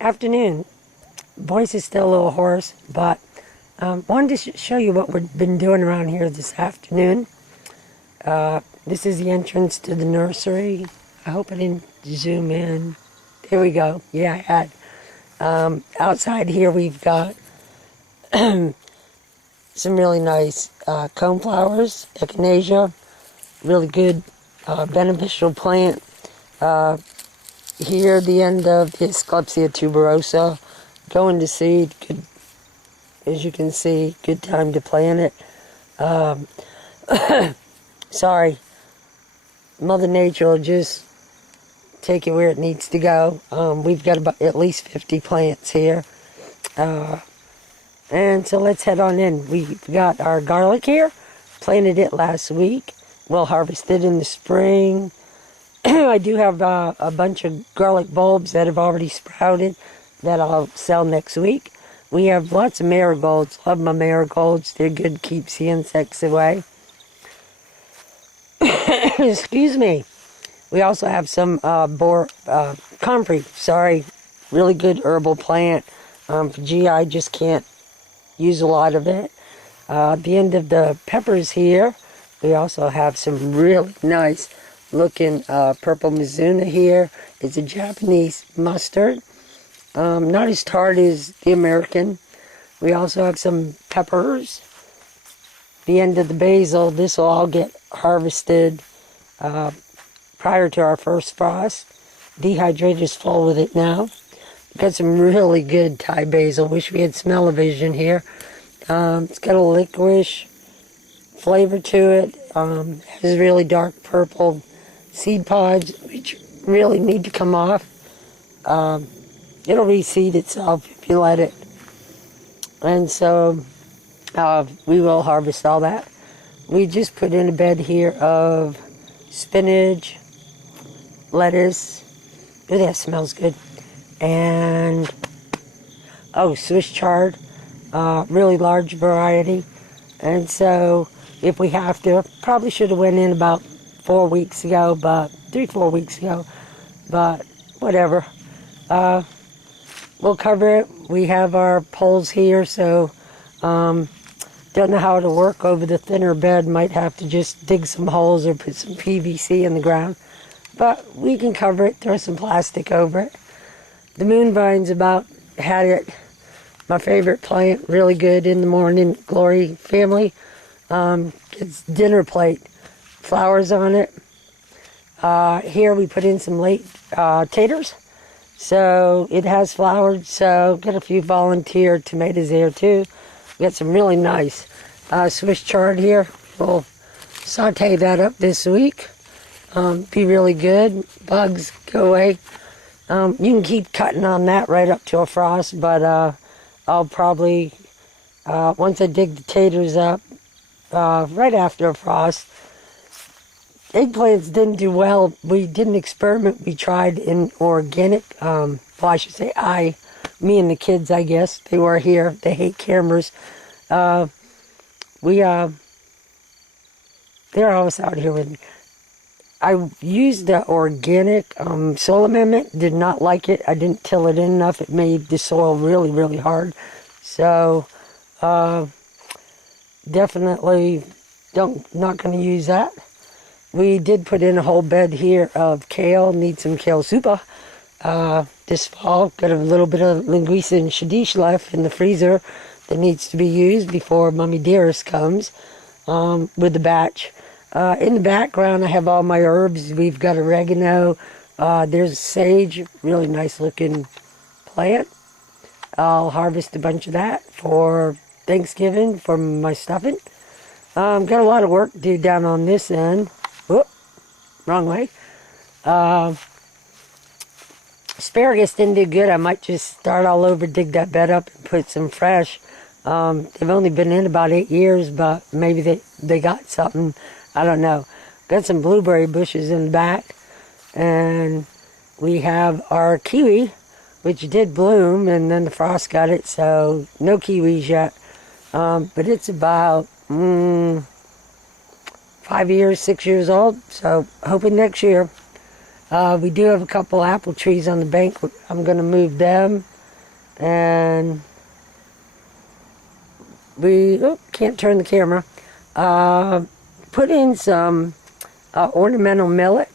Afternoon. Voice is still a little hoarse, but wanted to show you what we've been doing around here this afternoon. This is the entrance to the nursery. I hope I didn't zoom in. There we go. Yeah, I had. Outside here we've got some really nice coneflowers, echinacea, really good beneficial plant. Here, the end of the Asclepia tuberosa, going to seed. Good, as you can see, good time to plant it. Sorry, Mother Nature will just take it where it needs to go. We've got about at least 50 plants here. And so let's head on in. We've got our garlic here. Planted it last week. We'll harvest it in the spring. I do have a bunch of garlic bulbs that have already sprouted that I'll sell next week. We have lots of marigolds. Love my marigolds. They're good, keeps the insects away. Excuse me. We also have some comfrey. Sorry, really good herbal plant. For GI, just can't use a lot of it. At the end of the peppers here, we also have some really nice looking purple Mizuna here. It's a Japanese mustard. Not as tart as the American. We also have some peppers. The end of the basil, this will all get harvested prior to our first frost. Dehydrator's full with it now. Got some really good Thai basil. Wish we had smell-o-vision here. It's got a licorice flavor to it. Has really dark purple seed pods, which really need to come off. It'll reseed itself if you let it. And so we will harvest all that. We just put in a bed here of spinach, lettuce. Ooh, that smells good. And, Swiss chard, really large variety. And so if we have to, probably should have went in about 4 weeks ago, but 3-4 weeks ago, but whatever. We'll cover it. We have our poles here, so don't know how it'll work over the thinner bed. Might have to just dig some holes or put some PVC in the ground, but we can cover it, throw some plastic over it. The moon vine's about had it. My favorite plant, really good in the morning glory family. It's dinner plate. Flowers on it. Here we put in some late taters. So it has flowered. So got a few volunteer tomatoes there too. We got some really nice Swiss chard here. We'll saute that up this week. Be really good. Bugs go away. You can keep cutting on that right up to a frost, but I'll probably, once I dig the taters up, right after a frost. Eggplants didn't do well. We did an experiment. We tried in organic. Well, I should say me and the kids, I guess. They were here. They hate cameras. They're always out here with me. I used the organic soil amendment. Did not like it. I didn't till it in enough. It made the soil really, really hard. So, definitely not going to use that. We did put in a whole bed here of kale. Need some kale super this fall. Got a little bit of linguiça and shadish left in the freezer that needs to be used before Mommy Dearest comes with the batch. In the background, I have all my herbs. We've got oregano. There's sage, really nice looking plant. I'll harvest a bunch of that for Thanksgiving for my stuffing. Got a lot of work to do down on this end. Whoop, wrong way. Asparagus didn't do good. I might just start all over, dig that bed up, and put some fresh. They've only been in about 8 years, but maybe they got something. I don't know. Got some blueberry bushes in the back. And we have our kiwi, which did bloom, and then the frost got it, so no kiwis yet. But it's about 5 years, 6 years old, so hoping next year. We do have a couple apple trees on the bank. I'm going to move them And we can't turn the camera. Put in some ornamental millet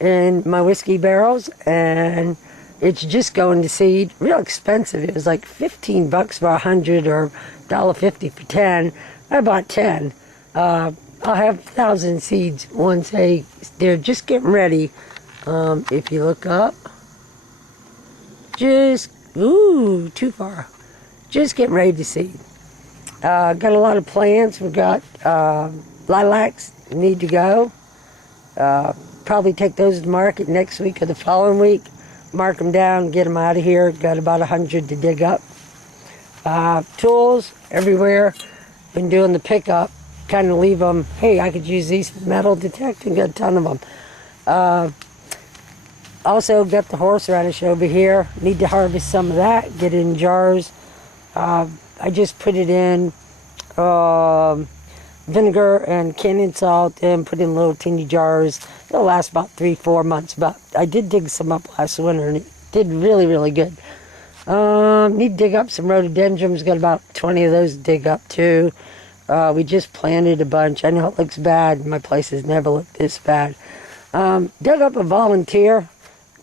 in my whiskey barrels, and it's just going to seed. Real expensive. It was like $15 for 100 or $1.50 for 10. I bought 10. I'll have 1,000 seeds once they're just getting ready. If you look up, too far. Just getting ready to seed. Got a lot of plants. We've got lilacs need to go. Probably take those to market next week or the following week. Mark them down, get them out of here. Got about 100 to dig up. Tools everywhere. Been doing the pickup. Kind of leave them. Hey, I could use these for metal detecting. Got a ton of them. Also got the horseradish over here. Need to harvest some of that. Get it in jars. I just put it in vinegar and canning salt and put in little teeny jars. It'll last about 3-4 months. But I did dig some up last winter and it did really, really good. Need to dig up some rhododendrons. Got about 20 of those to dig up too. We just planted a bunch. I know it looks bad. My place has never looked this bad. Dug up a volunteer.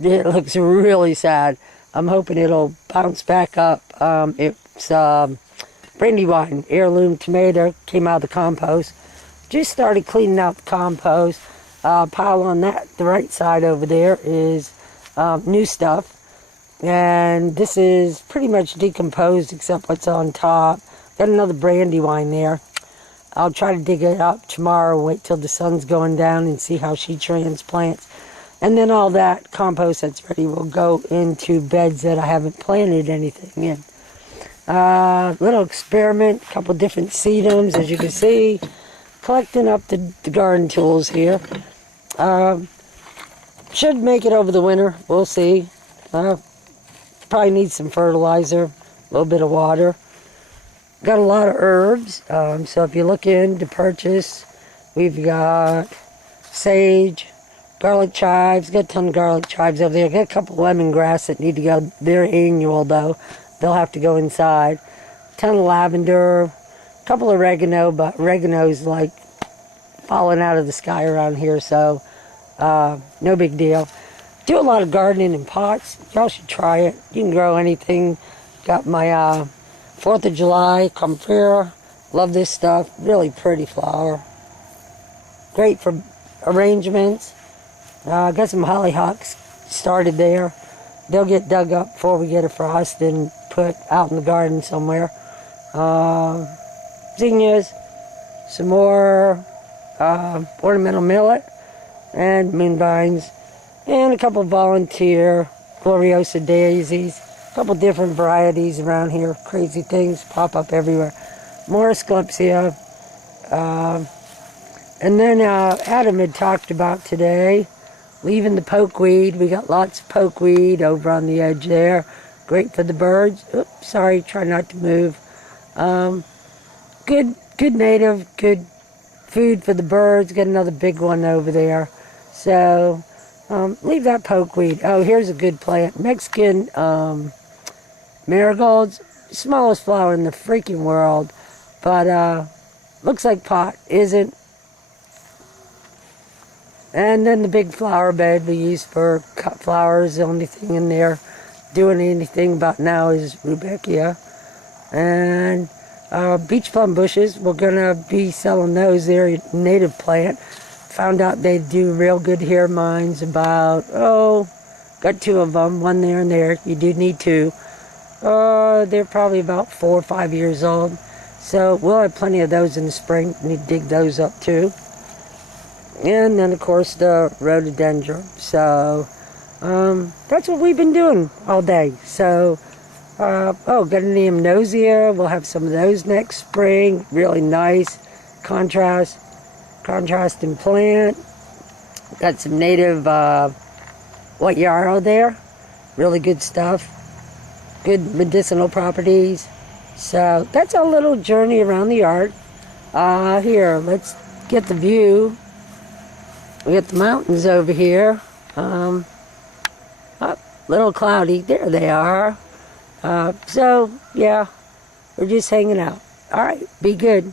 It looks really sad. I'm hoping it'll bounce back up. It's Brandywine, heirloom tomato, came out of the compost. Just started cleaning out the compost. Pile on that, the right side over there is new stuff. And this is pretty much decomposed except what's on top. Got another Brandywine there. I'll try to dig it up tomorrow, wait till the sun's going down and see how she transplants. And then all that compost that's ready will go into beds that I haven't planted anything in. Little experiment, couple different sedums, as you can see. Collecting up the garden tools here. Should make it over the winter, we'll see. Probably need some fertilizer, a little bit of water. Got a lot of herbs, so if you look in to purchase, we've got sage, garlic chives, got a ton of garlic chives over there. Got a couple lemongrass that need to go. They're annual though. They'll have to go inside. Ton of lavender, a couple of oregano, but oregano's like falling out of the sky around here, so no big deal. Do a lot of gardening in pots. Y'all should try it. You can grow anything. Got my 4th of July comfrera. Love this stuff. Really pretty flower. Great for arrangements. Got some hollyhocks started there. They'll get dug up before we get a frost and put out in the garden somewhere. Zinnias, some more ornamental millet, and moonvines, and a couple volunteer gloriosa daisies. A couple different varieties around here. Crazy things pop up everywhere. More asclepsia. And then Adam had talked about today leaving the pokeweed. We got lots of pokeweed over on the edge there. Great for the birds. Oops, sorry, try not to move. Good native, good food for the birds. Got another big one over there. So leave that pokeweed. Oh, here's a good plant. Mexican marigolds. Smallest flower in the freaking world. But looks like pot. Isn't. And then the big flower bed we use for cut flowers. The only thing in there doing anything about now is rudbeckia. And beach plum bushes. We're going to be selling those. They're a native plant. Found out they do real good here. Mine's about, got 2 of them. One there and there. You do need 2. They're probably about 4 or 5 years old. So we'll have plenty of those in the spring. Need to dig those up too. And then, of course, the rhododendron. So, that's what we've been doing all day. So, got an neomnosia. We'll have some of those next spring. Really nice. Contrasting plant. Got some native white yarrow there. Really good stuff. Good medicinal properties. So, that's our little journey around the yard. Here, let's get the view. We got the mountains over here. Little cloudy. There they are. So, yeah, we're just hanging out. All right, be good.